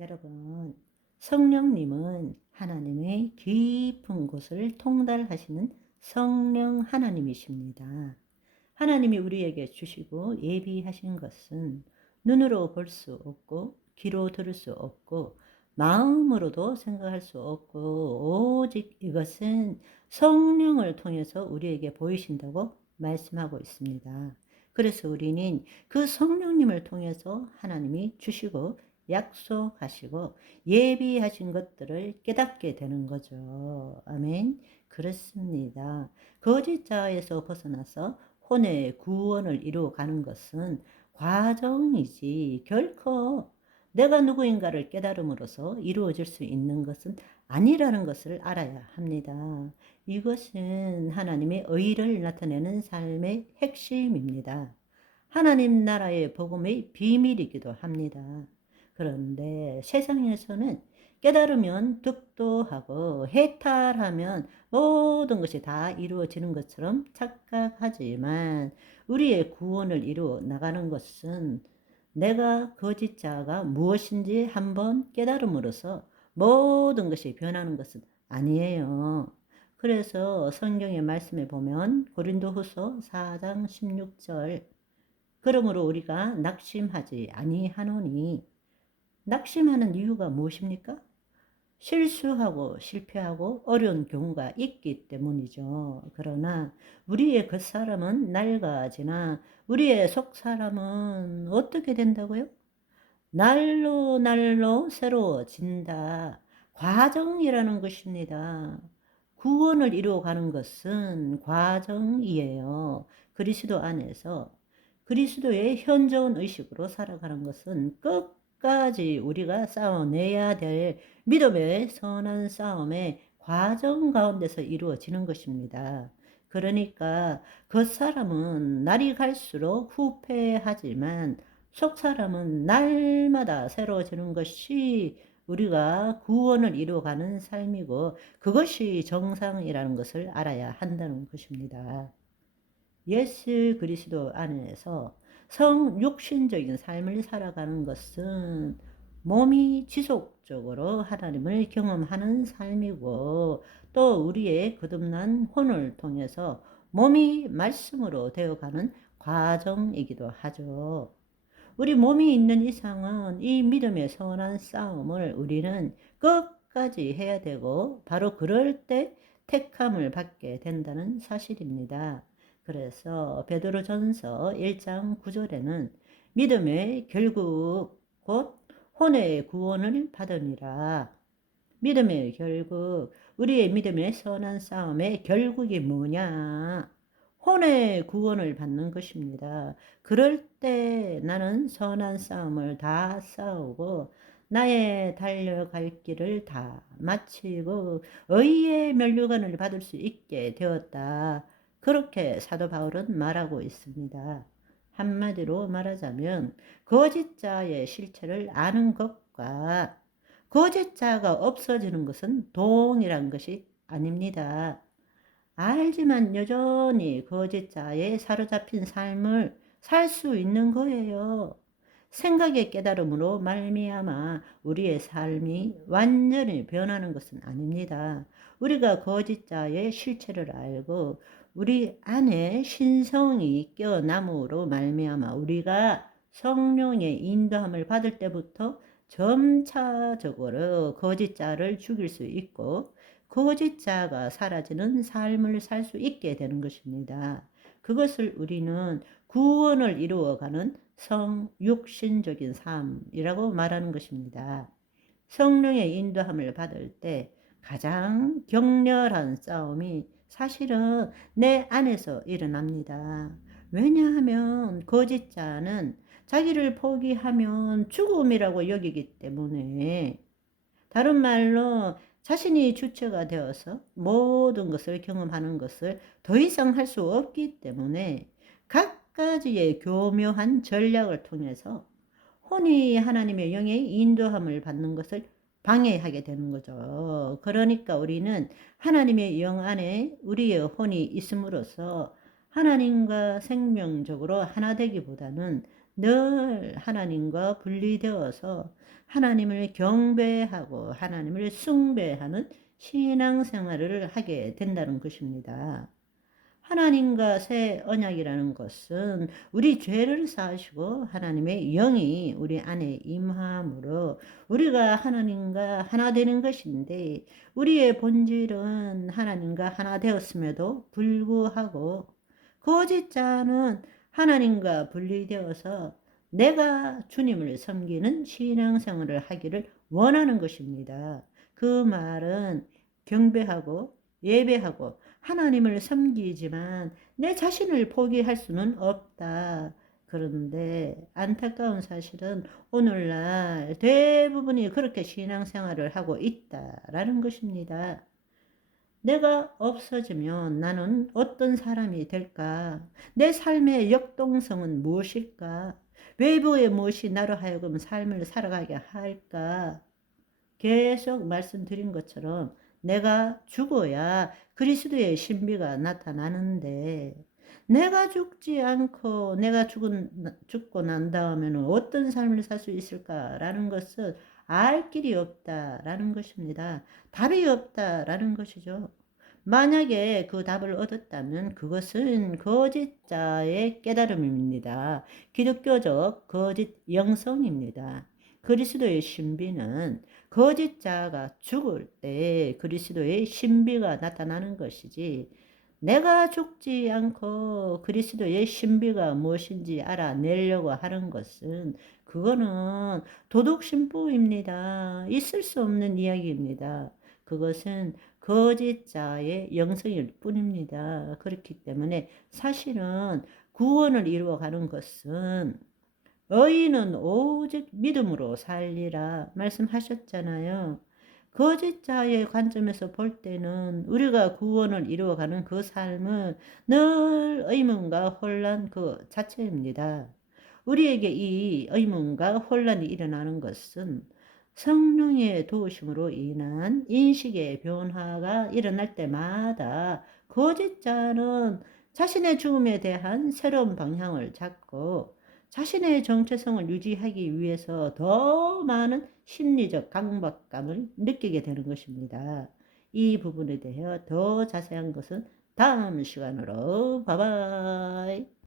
여러분, 성령님은 하나님의 깊은 곳을 통달하시는 성령 하나님이십니다. 하나님이 우리에게 주시고 예비하신 것은 눈으로 볼 수 없고 귀로 들을 수 없고 마음으로도 생각할 수 없고 오직 이것은 성령을 통해서 우리에게 보이신다고 말씀하고 있습니다. 그래서 우리는 그 성령님을 통해서 하나님이 주시고 약속하시고 예비하신 것들을 깨닫게 되는 거죠. 아멘. 그렇습니다. 거짓 자에서 벗어나서 혼의 구원을 이루어가는 것은 과정이지 결코 내가 누구인가를 깨달음으로써 이루어질 수 있는 것은 아니라는 것을 알아야 합니다. 이것은 하나님의 의를 나타내는 삶의 핵심입니다. 하나님 나라의 복음의 비밀이기도 합니다. 그런데 세상에서는 깨달으면 득도하고 해탈하면 모든 것이 다 이루어지는 것처럼 착각하지만 우리의 구원을 이루어 나가는 것은 내가 거짓자가 무엇인지 한번 깨달음으로써 모든 것이 변하는 것은 아니에요. 그래서 성경의 말씀에 보면 고린도후서 4장 16절 그러므로 우리가 낙심하지 아니하노니 낙심하는 이유가 무엇입니까? 실수하고 실패하고 어려운 경우가 있기 때문이죠. 그러나 우리의 겉사람은 낡아지나 우리의 속사람은 어떻게 된다고요? 날로 날로 새로워진다. 과정이라는 것입니다. 구원을 이루어가는 것은 과정이에요. 그리스도 안에서 그리스도의 현존 의식으로 살아가는 것은 끝까지 우리가 싸워내야 될 믿음의 선한 싸움의 과정 가운데서 이루어지는 것입니다. 그러니까 겉사람은 날이 갈수록 후패하지만 속사람은 날마다 새로워지는 것이 우리가 구원을 이루어가는 삶이고 그것이 정상이라는 것을 알아야 한다는 것입니다. 예수 그리스도 안에서 성육신적인 삶을 살아가는 것은 몸이 지속적으로 하나님을 경험하는 삶이고 또 우리의 거듭난 혼을 통해서 몸이 말씀으로 되어가는 과정이기도 하죠. 우리 몸이 있는 이상은 이 믿음의 선한 싸움을 우리는 끝까지 해야 되고 바로 그럴 때 택함을 받게 된다는 사실입니다. 그래서 베드로전서 1장 9절에는 믿음의 결국 곧 혼의 구원을 받으니라. 믿음의 결국, 우리의 믿음의 선한 싸움의 결국이 뭐냐? 혼의 구원을 받는 것입니다. 그럴 때 나는 선한 싸움을 다 싸우고 나의 달려갈 길을 다 마치고 의의 면류관을 받을 수 있게 되었다. 그렇게 사도 바울은 말하고 있습니다. 한마디로 말하자면 거짓자의 실체를 아는 것과 거짓자가 없어지는 것은 동일한 것이 아닙니다. 알지만 여전히 거짓자에 사로잡힌 삶을 살 수 있는 거예요. 생각의 깨달음으로 말미암아 우리의 삶이 완전히 변하는 것은 아닙니다. 우리가 거짓자의 실체를 알고 우리 안에 신성이 깨어남으로 말미암아 우리가 성령의 인도함을 받을 때부터 점차적으로 거짓자를 죽일 수 있고 거짓자가 사라지는 삶을 살 수 있게 되는 것입니다. 그것을 우리는 구원을 이루어가는 성육신적인 삶이라고 말하는 것입니다. 성령의 인도함을 받을 때 가장 격렬한 싸움이 사실은 내 안에서 일어납니다. 왜냐하면 거짓자는 자기를 포기하면 죽음이라고 여기기 때문에 다른 말로 자신이 주체가 되어서 모든 것을 경험하는 것을 더 이상 할 수 없기 때문에 각가지의 교묘한 전략을 통해서 혼이 하나님의 영의 인도함을 받는 것을 방해하게 되는 거죠. 그러니까 우리는 하나님의 영 안에 우리의 혼이 있음으로써 하나님과 생명적으로 하나 되기보다는 늘 하나님과 분리되어서 하나님을 경배하고 하나님을 숭배하는 신앙생활을 하게 된다는 것입니다. 하나님과 새 언약이라는 것은 우리 죄를 사하시고 하나님의 영이 우리 안에 임함으로 우리가 하나님과 하나 되는 것인데, 우리의 본질은 하나님과 하나 되었음에도 불구하고 거짓 자는 하나님과 분리되어서 내가 주님을 섬기는 신앙생활을 하기를 원하는 것입니다. 그 말은 경배하고 예배하고 하나님을 섬기지만 내 자신을 포기할 수는 없다. 그런데 안타까운 사실은 오늘날 대부분이 그렇게 신앙생활을 하고 있다라는 것입니다. 내가 없어지면 나는 어떤 사람이 될까? 내 삶의 역동성은 무엇일까? 외부의 무엇이 나로 하여금 삶을 살아가게 할까? 계속 말씀드린 것처럼 내가 죽어야 그리스도의 신비가 나타나는데, 내가 죽지 않고 내가 죽고 난 다음에는 어떤 삶을 살 수 있을까라는 것은 알 길이 없다라는 것입니다. 답이 없다라는 것이죠. 만약에 그 답을 얻었다면 그것은 거짓자의 깨달음입니다. 기독교적 거짓 영성입니다. 그리스도의 신비는 거짓자가 죽을 때 그리스도의 신비가 나타나는 것이지, 내가 죽지 않고 그리스도의 신비가 무엇인지 알아내려고 하는 것은 그거는 도덕심보입니다. 있을 수 없는 이야기입니다. 그것은 거짓자의 영성일 뿐입니다. 그렇기 때문에 사실은 구원을 이루어가는 것은 의인은 오직 믿음으로 살리라 말씀하셨잖아요. 거짓자의 관점에서 볼 때는 우리가 구원을 이루어가는 그 삶은 늘 의문과 혼란 그 자체입니다. 우리에게 이 의문과 혼란이 일어나는 것은 성령의 도우심으로 인한 인식의 변화가 일어날 때마다 거짓자는 자신의 죽음에 대한 새로운 방향을 잡고 자신의 정체성을 유지하기 위해서 더 많은 심리적 강박감을 느끼게 되는 것입니다. 이 부분에 대해 더 자세한 것은 다음 시간으로 바이바이.